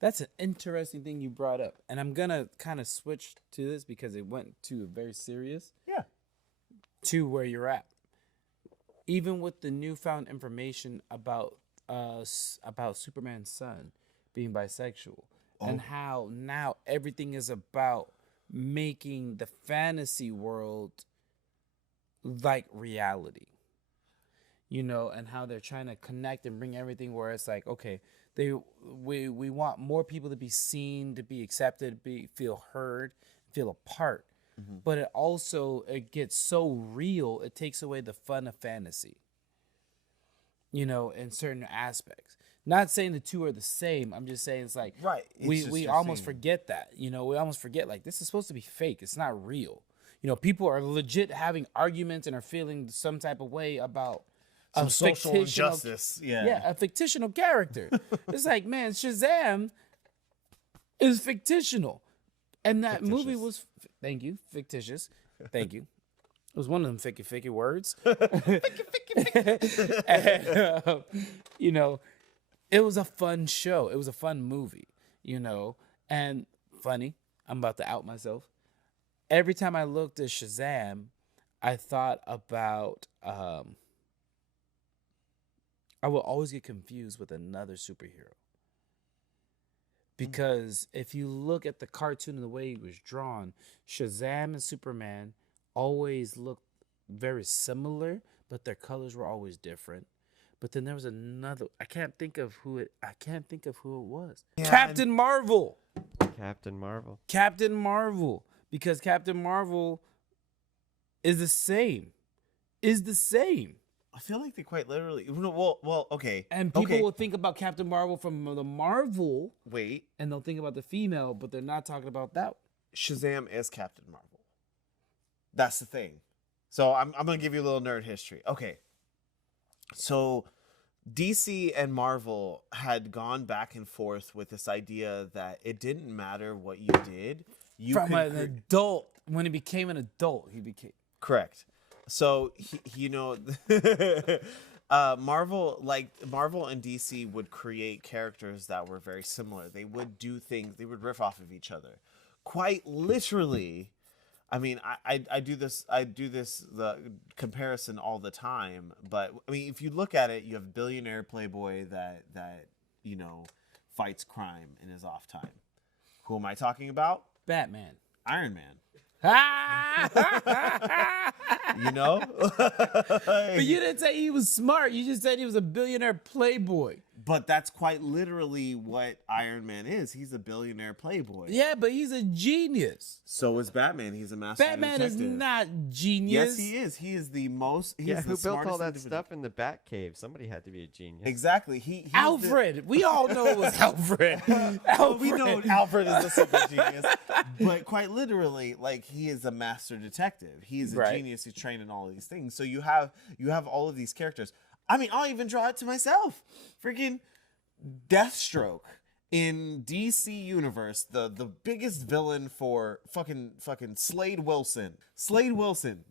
That's an interesting thing you brought up. And I'm going to kind of switch to this because it went to a very serious. Yeah. To where you're at. Even with the newfound information about Superman's son being bisexual. Oh. And how now everything is about making the fantasy world like reality. And how they're trying to connect and bring everything where it's like, okay, We want more people to be seen, to be accepted, feel heard, feel a part. But it gets so real, it takes away the fun of fantasy. In certain aspects. Not saying the two are the same. I'm just saying it's like Right. we almost forget that. We almost forget like this is supposed to be fake. It's not real. People are legit having arguments and are feeling some type of way about Some a social fictional injustice. Yeah. yeah, a fictional character. It's like, man, Shazam is fictional. And that movie was thank you, fictitious. Thank you. It was one of them ficky words. And, it was a fun show. It was a fun movie, and funny. I'm about to out myself. Every time I looked at Shazam, I thought about, I will always get confused with another superhero. Because if you look at the cartoon and the way he was drawn, Shazam and Superman always looked very similar, but their colors were always different. But then there was another. I can't think of who it was. Yeah, Captain Marvel. Captain Marvel. Captain Marvel, because Captain Marvel is the same. I feel like they quite literally. Well, okay. And people will think about Captain Marvel from the Marvel, Wait, and they'll think about the female, but they're not talking about that. Shazam is Captain Marvel. That's the thing. So I'm gonna give you a little nerd history. Okay. So DC and Marvel had gone back and forth with this idea that it didn't matter what you did. From an adult, when he became an adult, he became correct. So Marvel and DC would create characters that were very similar. They would do things. They would riff off of each other, quite literally. I mean, I do this the comparison all the time. But I mean, if you look at it, you have billionaire playboy that fights crime in his off time. Who am I talking about? Batman. Iron Man. But you didn't say he was smart. You just said he was a billionaire playboy. But that's quite literally what Iron Man is. He's a billionaire playboy. Yeah, but he's a genius. So is Batman. He's a master Batman detective. is not genius. Yes, he is. He is the most. He's Yeah, the who built all smartest that individual. stuff in the Batcave? Somebody had to be a genius. Exactly. He's Alfred. We all know it was Alfred. We know Alfred is a super genius, but quite literally, like, he is a master detective. He is a Right. genius who's trained in all of these things. So you have all of these characters. I mean, I'll even draw it to myself. Freaking Deathstroke in DC Universe, the biggest villain for fucking Slade Wilson.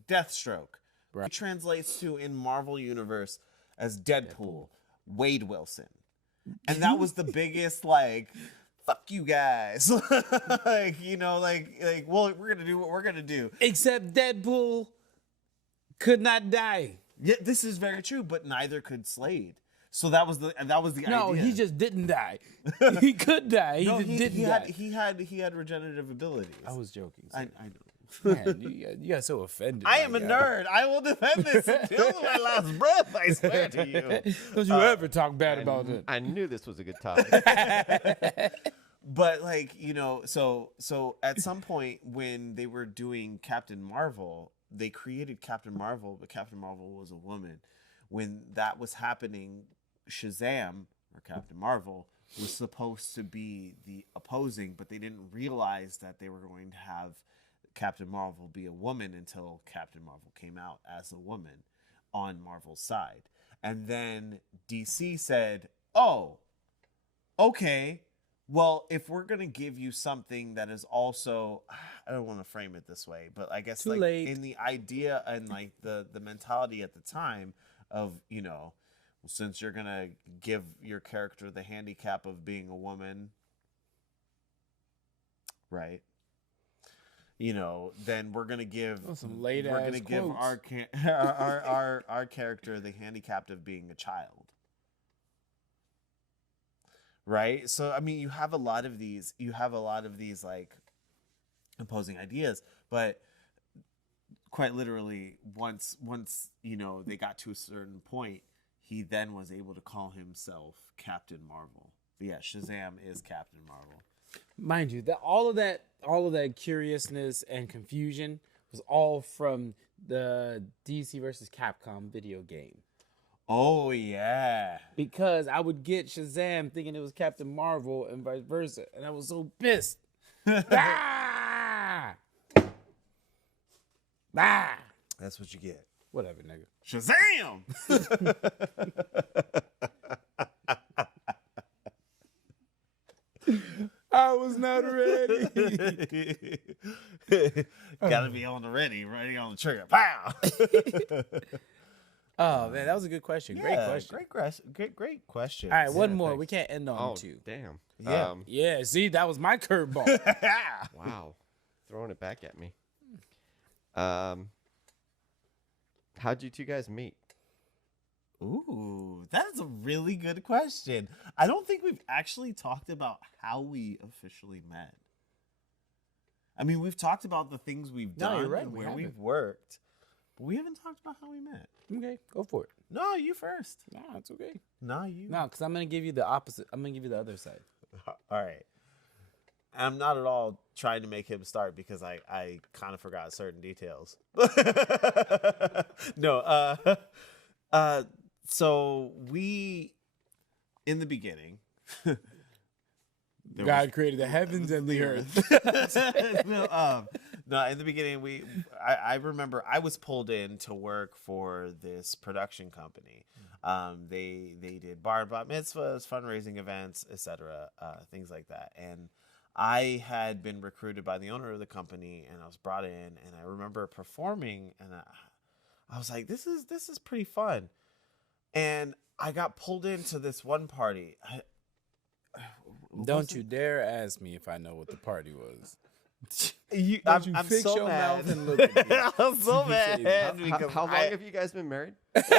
Deathstroke. Right. It translates to in Marvel Universe as Deadpool. Wade Wilson. And that was the biggest, like, fuck you guys. Like, well, we're gonna do what we're gonna do. Except Deadpool could not die. Yeah, this is very true, but neither could Slade. So that was the No, idea. he just didn't die. He could die. He didn't die. He had regenerative abilities. I was joking. I Sir. know. Man, you got so offended. I my am a guy. nerd. I will defend this until my last breath. I swear to you. Don't you ever talk bad about it. I knew this was a good topic. But like, so at some point when they were doing Captain Marvel, they created Captain Marvel, but Captain Marvel was a woman. When that was happening, Shazam, or Captain Marvel, was supposed to be the opposing, but they didn't realize that they were going to have Captain Marvel be a woman until Captain Marvel came out as a woman on Marvel's side. And then DC said, oh, okay, well, if we're going to give you something that is also, I don't want to frame it this way, but I guess Too like late. in the idea and like the mentality at the time of, well, since you're going to give your character the handicap of being a woman, right? Then we're going to give some late we're going ass to give quotes. our character the handicap of being a child. Right? So I mean, you have a lot of these like opposing ideas, but quite literally once they got to a certain point, he then was able to call himself Captain Marvel But yeah, Shazam is Captain Marvel. Mind you, that all of that curiousness and confusion was all from the DC versus Capcom video game. Oh yeah. Because I would get Shazam thinking it was Captain Marvel and vice versa, and I was so pissed. Ah! Ah! That's what you get. Whatever, nigga. Shazam! I was not ready. Gotta be on the ready on the trigger. Pow! Oh man, that was a good question. Great question. Great question. All right, one Yeah, more. thanks. We can't end on two. Damn. Yeah. Yeah, see, that was my curveball. Wow. Throwing it back at me. How'd you two guys meet? Ooh, that is a really good question. I don't think we've actually talked about how we officially met. I mean, we've talked about the things we've No, done you're right, and we where haven't. we've worked, but we haven't talked about how we met. Okay, go for it. No, you first. No, it's okay. No, you. No, because I'm gonna give you the opposite. I'm gonna give you the other side. All right. I'm not at all trying to make him start because I kind of forgot certain details. No, so we, in the beginning, God created the heavens and the earth. No, in the beginning, I remember I was pulled in to work for this production company. They did bar and bat mitzvahs, fundraising events, etc., things like that. And I had been recruited by the owner of the company, and I was brought in, and I remember performing, and I was like, "This is pretty fun." And I got pulled into this one party. Don't you dare ask me if I know what the party was. I'm fix so your mad. mouth and look at me. I'm so mad. How long have you guys been married? About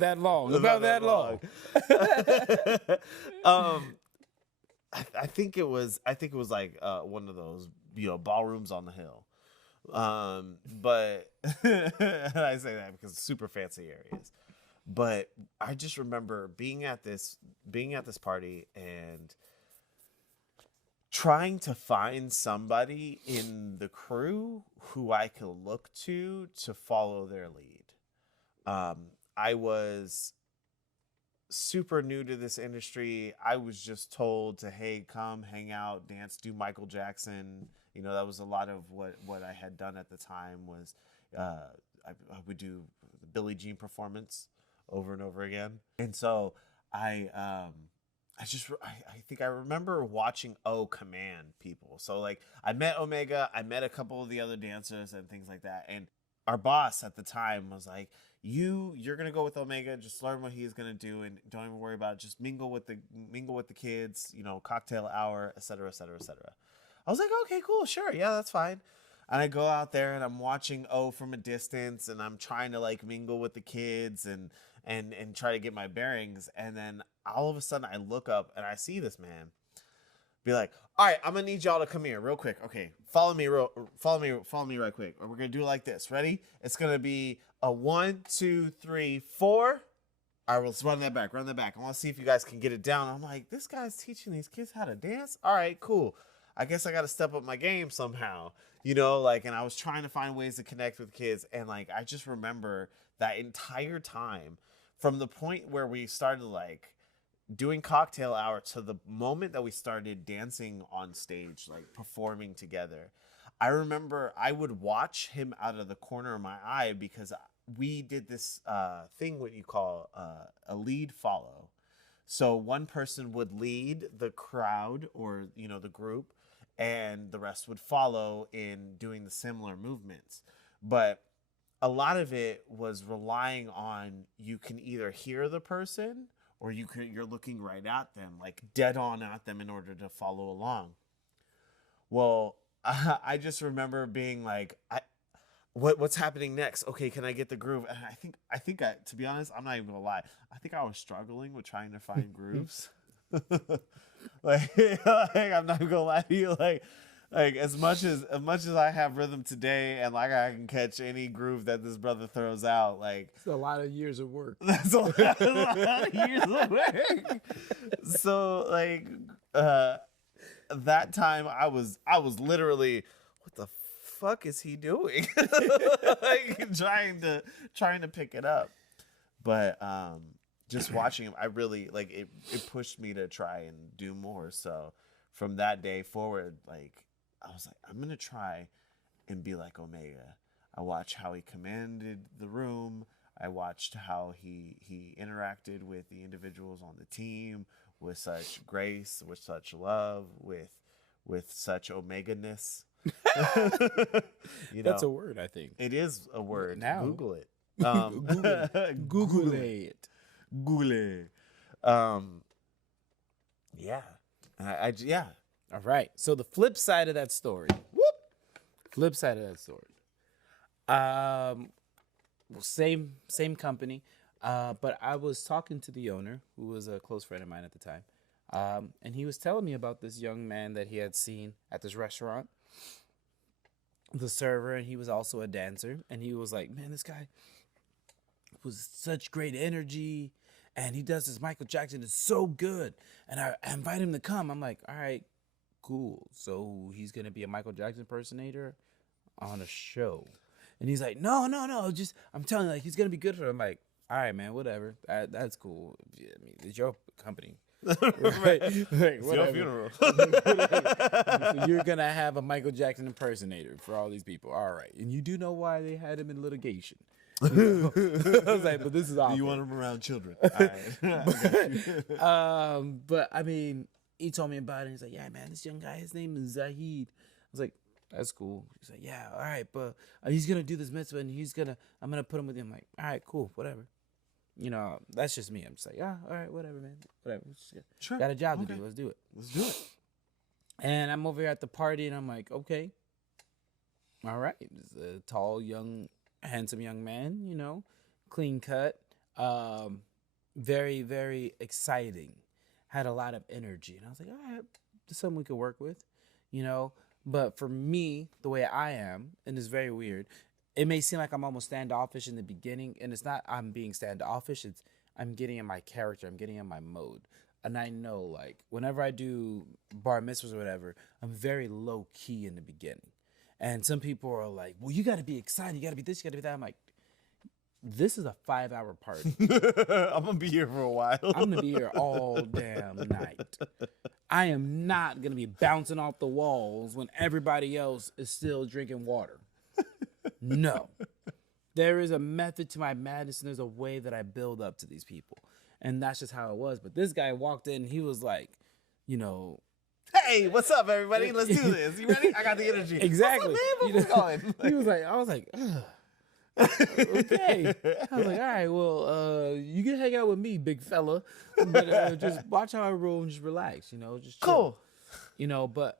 That long. About that long. I think it was like one of those, ballrooms on the hill. But I say that because it's super fancy areas. But I just remember being at this party and trying to find somebody in the crew who I could look to follow their lead. I was super new to this industry. I was just told to, hey, come hang out, dance, do Michael Jackson. That was a lot of what I had done at the time was I would do the Billie Jean performance over and over again. And so I think I remember watching command people. So like I met Omega, I met a couple of the other dancers and things like that. And our boss at the time was like, you're gonna go with Omega, just learn what he's gonna do and don't even worry about it. Just mingle with the kids, cocktail hour, et cetera, et cetera, et cetera. I was like, okay, cool, sure, yeah, that's fine. And I go out there and I'm watching from a distance and I'm trying to like mingle with the kids and try to get my bearings. And then all of a sudden I look up and I see this man be like, all right, I'm gonna need y'all to come here real quick. Okay, follow me right quick. Or we're gonna do it like this. Ready? It's gonna be a 1, 2, 3, 4. All right, well, let's run that back. I want to see if you guys can get it down. I'm like, this guy's teaching these kids how to dance? All right, cool. I guess I got to step up my game somehow, and I was trying to find ways to connect with kids. And like, I just remember that entire time from the point where we started like doing cocktail hour to the moment that we started dancing on stage, like performing together. I remember I would watch him out of the corner of my eye because we did this thing, what you call a lead follow. So one person would lead the crowd or, the group, and the rest would follow in doing the similar movements. But a lot of it was relying on you can either hear the person or you're looking right at them, like dead on at them in order to follow along. Well, I just remember being like, what's happening next? Okay, can I get the groove? And I think to be honest, I'm not even gonna lie. I think I was struggling with trying to find grooves. like I'm not gonna lie to you. Like as much as I have rhythm today, and like I can catch any groove that this brother throws out, like It's a lot of years of work. that's a lot of years of work. So like that time I was literally, what the fuck is he doing? Like trying to pick it up. But just watching him, I really like it pushed me to try and do more. So from that day forward, like I was like, I'm gonna try and be like Omega. I watched how he commanded the room. I watched how he interacted with the individuals on the team with such grace, with such love, with such Omega-ness. That's a word, I think. It is a word. Now. Google it. Google it. Google it. Yeah. Yeah. All right. So the flip side of that story. Flip side of that story. Same company. But I was talking to the owner, who was a close friend of mine at the time. And he was telling me about this young man that he had seen at this restaurant, the server, and he was also a dancer. And he was like, man, this guy was such great energy, and he does this Michael Jackson. It's so good. And I invite him to come. I'm like, all right, cool. So he's going to be a Michael Jackson impersonator on a show. And he's like, no, just, I'm telling you, like, he's going to be good for it. I'm like, all right, man, whatever. That's cool. I mean, it's your company. Right? Like, It's your funeral. So you're going to have a Michael Jackson impersonator for all these people. All right. And you do know why they had him in litigation. You know? I was like, but this is awkward. You want him around children. All right. But I mean, he told me about it. He's like, yeah, man, this young guy, his name is Zahid. I was like, that's cool. He's like, yeah, all right, but he's gonna do this mitzvah, and I'm gonna put him with him. I'm like, all right, cool, whatever. You know, that's just me. I'm just like, yeah, all right, whatever, man, whatever. Sure. Got a job to do. Let's do it. And I'm over here at the party, and I'm like, okay, all right. This is a tall, young, handsome young man, you know, clean cut, very, very exciting, had a lot of energy. And I was like, all right, this is something we could work with, you know. But for me, the way I am, and it's very weird, it may seem like I'm almost standoffish in the beginning, and it's not I'm being standoffish, it's I'm getting in my character, I'm getting in my mode. And I know, like, whenever I do bar mitzvahs or whatever, I'm very low key in the beginning. And some people are like, well, you got to be excited. You got to be this, you got to be that. I'm like, this is a 5-hour party. I'm going to be here for a while. I'm going to be here all damn night. I am not going to be bouncing off the walls when everybody else is still drinking water. No. There is a method to my madness, and there's a way that I build up to these people. And that's just how it was. But this guy walked in, he was like, you know, hey, what's up, everybody? Let's do this. You ready? I got the energy. Exactly. What's up, man? What's going? He was like, I was like, ugh. Okay. I was like, all right, well, you can hang out with me, big fella, but just watch how I roll and just relax, you know, just chill. Cool. You know, but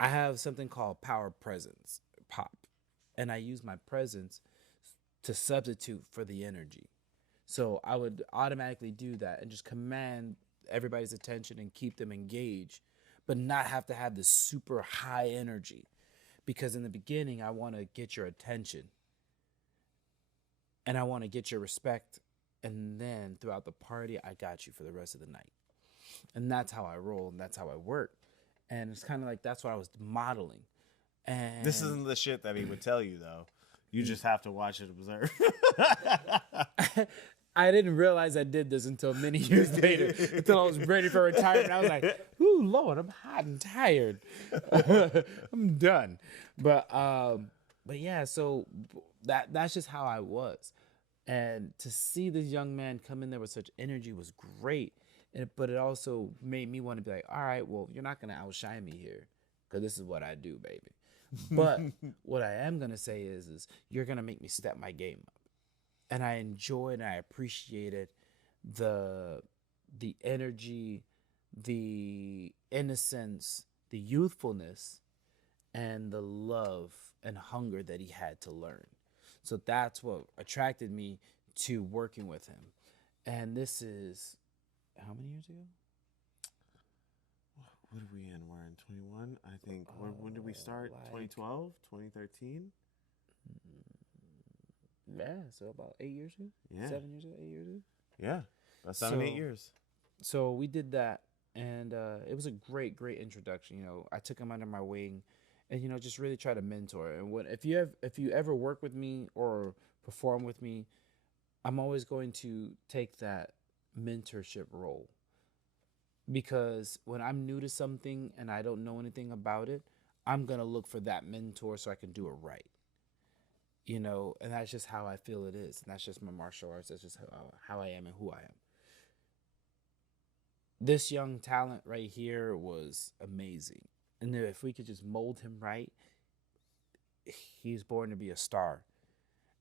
I have something called power presence, pop, and I use my presence to substitute for the energy. So I would automatically do that and just command everybody's attention and keep them engaged, but not have to have this super high energy, because in the beginning, I want to get your attention. And I want to get your respect. And then throughout the party, I got you for the rest of the night. And that's how I roll, and that's how I work. And it's kind of like that's what I was modeling. And this isn't the shit that he would tell you, though. You just have to watch and observe. I didn't realize I did this until many years later, until I was ready for retirement. I was like, ooh, Lord, I'm hot and tired. I'm done. But yeah, so that's just how I was. And to see this young man come in there with such energy was great. But it also made me want to be like, all right, well, you're not going to outshine me here, because this is what I do, baby. But what I am going to say is you're going to make me step my game up. And I enjoyed and I appreciated the energy, the innocence, the youthfulness, and the love and hunger that he had to learn. So that's what attracted me to working with him. And this is how many years ago? what are we in? We're in 21. I think. When did we start? 2012, 2013. Yeah, so about 8 years ago. Yeah. 7 years ago, 8 years ago. Yeah, about 7-8 years. So we did that, and it was a great introduction. You know, I took him under my wing, and you know, just really try to mentor. And if you ever work with me or perform with me, I'm always going to take that mentorship role, because when I'm new to something and I don't know anything about it, I'm gonna look for that mentor so I can do it right. You know, and that's just how I feel it is, and that's just my martial arts. That's just how I am and who I am. This young talent right here was amazing. And if we could just mold him right, he's born to be a star.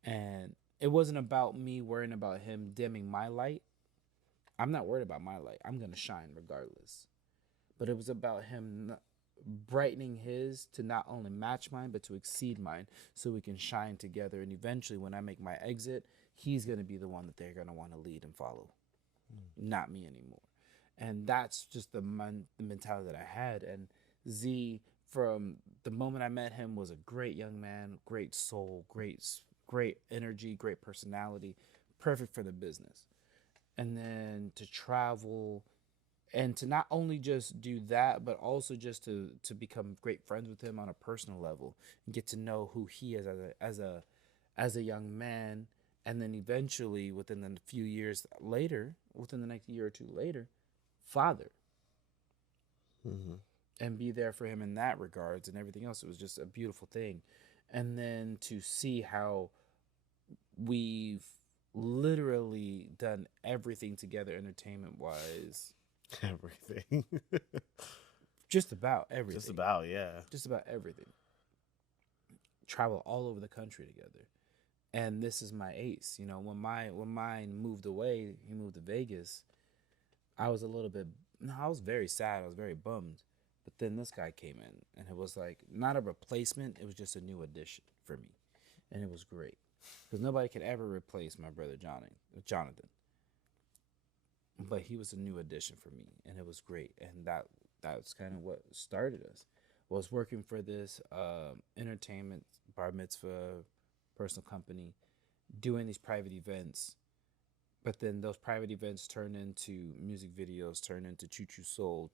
And it wasn't about me worrying about him dimming my light. I'm not worried about my light. I'm going to shine regardless. But it was about him brightening his to not only match mine, but to exceed mine, so we can shine together. And eventually, when I make my exit, he's going to be the one that they're going to want to lead and follow, not me anymore. And that's just the mentality that I had. And Z, from the moment I met him, was a great young man, great soul, great energy, great personality, perfect for the business. And then to travel and to not only just do that, but also just to become great friends with him on a personal level and get to know who he is as a young man. And then eventually, within the few years later, within the next year or two later, father, and be there for him in that regards and everything else. It was just a beautiful thing. And then to see how we've literally done everything together entertainment wise. Everything. Just about everything. Just about, yeah. Just about everything. Travel all over the country together. And this is my ace. You know, when mine moved away, he moved to Vegas, I was I was very sad. I was very bummed. But then this guy came in, and it was like not a replacement. It was just a new addition for me. And it was great. Because nobody could ever replace my brother Jonathan. But he was a new addition for me, and it was great. And that's kind of what started us. Was working for this entertainment bar mitzvah personal company, doing these private events. But then those private events turned into music videos, turned into Choo Choo Soul,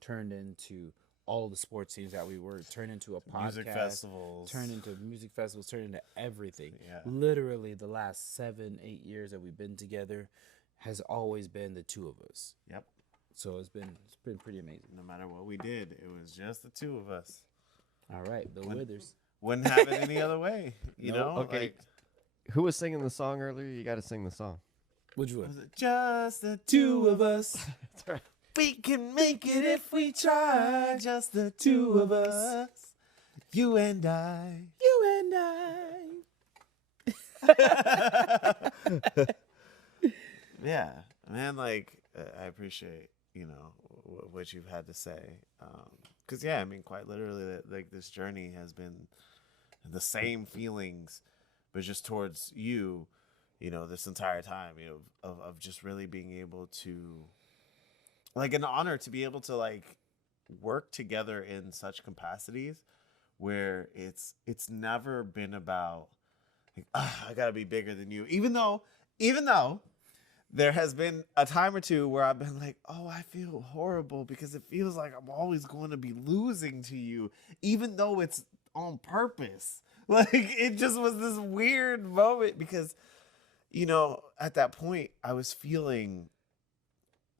turned into all the sports teams that we were, turned into a podcast. Music festivals. Turned into music festivals, turned into everything. Yeah. Literally the last 7-8 years that we've been together has always been the two of us. Yep. So it's been pretty amazing. No matter what we did, it was just the two of us. All right, Bill Withers. Wouldn't have it any other way, you know? Okay. Like, Who was singing the song earlier? You got to sing the song. Which one? was it just the two of us? That's right. We can make it if we try. Just the two of us. You and I. You and I. Yeah, man, like, I appreciate, you know, what you've had to say. Because, yeah, I mean, quite literally, like, this journey has been the same feelings, but just towards you, you know, this entire time, you know, of just really being able to, like, an honor to be able to, like, work together in such capacities where it's never been about, like, I gotta be bigger than you. Even though there has been a time or two where I've been like, oh, I feel horrible because it feels like I'm always going to be losing to you, even though it's on purpose. Like, it just was this weird moment because, you know, at that point, I was feeling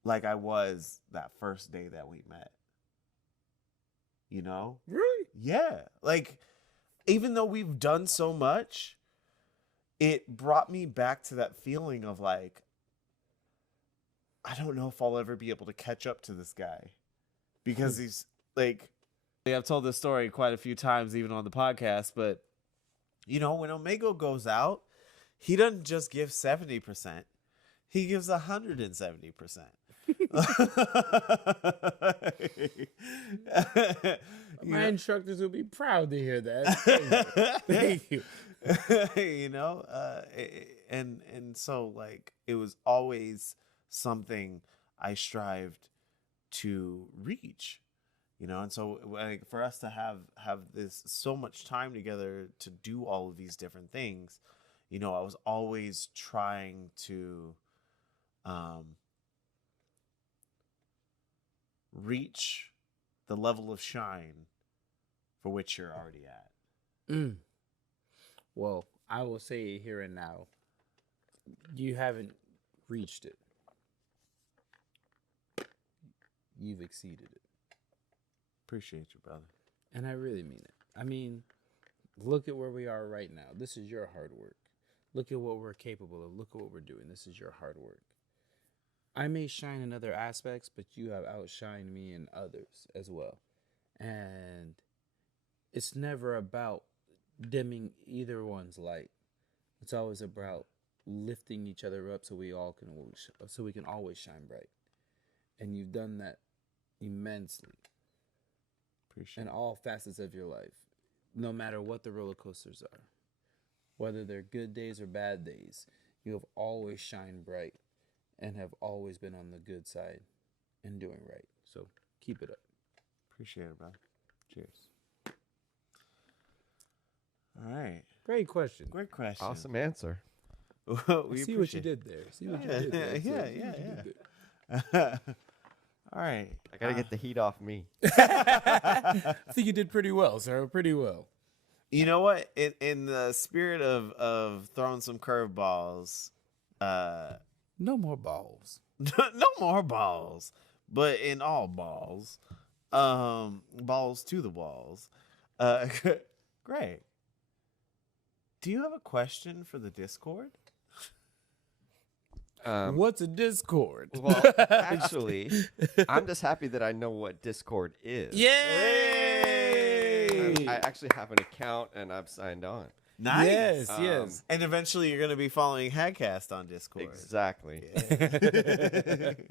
like I was that first day that we met. You know? Really? Yeah. Like, even though we've done so much, it brought me back to that feeling of like, I don't know if I'll ever be able to catch up to this guy because he's like, I've told this story quite a few times, even on the podcast, but you know, when Omega goes out, he doesn't just give 70%. He gives 170%. My instructors will be proud to hear that. Thank you. You know, and so like it was always something I strived to reach, You know, and so like for us to have this so much time together to do all of these different things, you know, I was always trying to reach the level of shine for which you're already at. Well, I will say here and now, you haven't reached it. You've exceeded it. Appreciate you, brother. And I really mean it. I mean, look at where we are right now. This is your hard work. Look at what we're capable of. Look at what we're doing. This is your hard work. I may shine in other aspects, but you have outshined me in others as well. And it's never about dimming either one's light. It's always about lifting each other up so we can always shine bright. And you've done that immensely. Appreciate in all facets of your life, no matter what the roller coasters are, whether they're good days or bad days, you have always shined bright and have always been on the good side and doing right. So keep it up. Appreciate it, brother. Cheers. All right. Great question. Great question. Awesome answer. We See what you did there. See what you did there. Yeah. All right. I gotta get the heat off me. I think you did pretty well, sir. Pretty well. You know what? In the spirit of throwing some curveballs, no more balls. no more balls, but in all balls, balls to the walls. Great. Do you have a question for the Discord? What's a Discord? Well, actually, I'm just happy that I know what Discord is. Yay! I actually have an account and I've signed on. Nice. Yes. And eventually you're going to be following H.A.D on Discord. Exactly.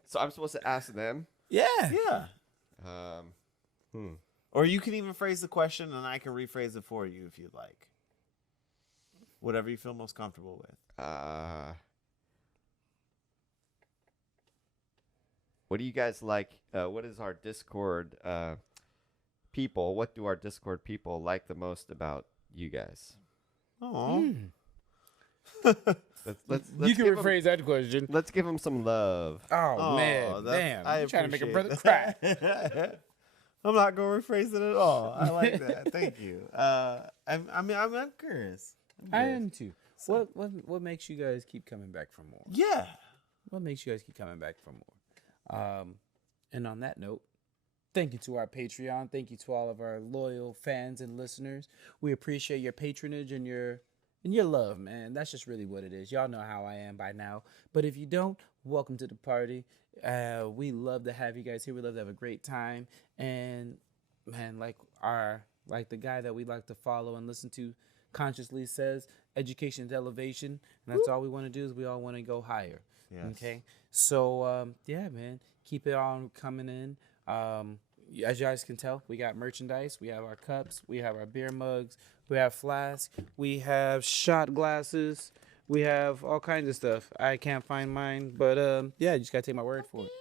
So I'm supposed to ask them? Yeah. Yeah. Or Or you can even phrase the question and I can rephrase it for you if you'd like. Whatever you feel most comfortable with. What do you guys like? What is our Discord people? What do our Discord people like the most about you guys? Oh. Let's You can give 'em- rephrase that question. Let's give them some love. Oh, man. Damn. I You're trying to make a appreciate brother it. cry. I'm not gonna rephrase it at all. I like that. Thank you. I'm curious. I am too. What makes you guys keep coming back for more? Yeah. What makes you guys keep coming back for more? And on that note, thank you to our Patreon. Thank you to all of our loyal fans and listeners. We appreciate your patronage and your love, man. That's just really what it is. Y'all know how I am by now. But if you don't, welcome to the party. We love to have you guys here. We love to have a great time. And man, like the guy that we like to follow and listen to consciously says, education is elevation. And that's all we want to do is we all want to go higher. Yes. Okay. So yeah, man, keep it on coming in. As you guys can tell, we got merchandise. We have our cups. We have our beer mugs. We have flasks. We have shot glasses. We have all kinds of stuff. I can't find mine, but yeah, you just gotta take my word for it.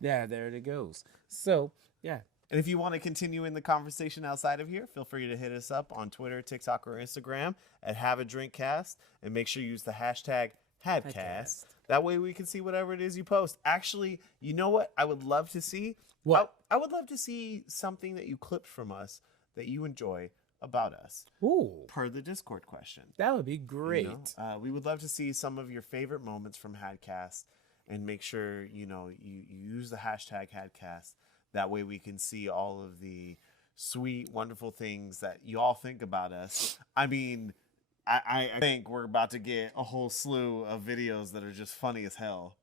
Yeah, there it goes. So yeah. And if you want to continue in the conversation outside of here, feel free to hit us up on Twitter, TikTok, or Instagram at Have a Drink Cast, and make sure you use the hashtag HADcast. That way we can see whatever it is you post. Actually, you know what? I would love to see. What? I would love to see something that you clipped from us that you enjoy about us. Ooh, Per the Discord question. that would be great. You know, we would love to see some of your favorite moments from HADcast, and make sure you use the hashtag HADcast. That way we can see all of the sweet, wonderful things that you all think about us. I mean, I think we're about to get a whole slew of videos that are just funny as hell.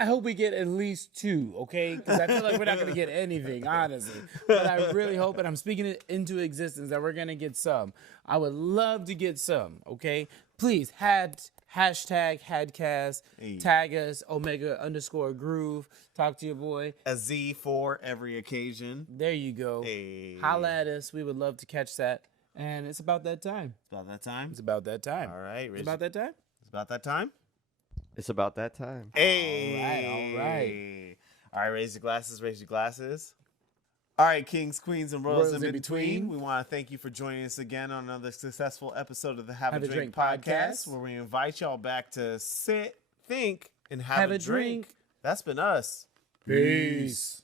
I hope we get at least 2, okay? Because I feel like we're not going to get anything, honestly. But I really hope, and I'm speaking it into existence, that we're going to get some. I would love to get some, okay? Please, hashtag HADcast, tag us, Omega_Groove, talk to your boy. A Z for every occasion. There you go. Hey. Holla at us. We would love to catch that. And it's about that time. It's about that time. It's about that time. All right, Rich. It's about that time? It's about that time. It's about that time. Hey. All right. All right, raise your glasses, raise your glasses. All right, kings, queens, and royals in between. We want to thank you for joining us again on another successful episode of the Have a Drink podcast, where we invite y'all back to sit, think, and have a drink. That's been us. Peace.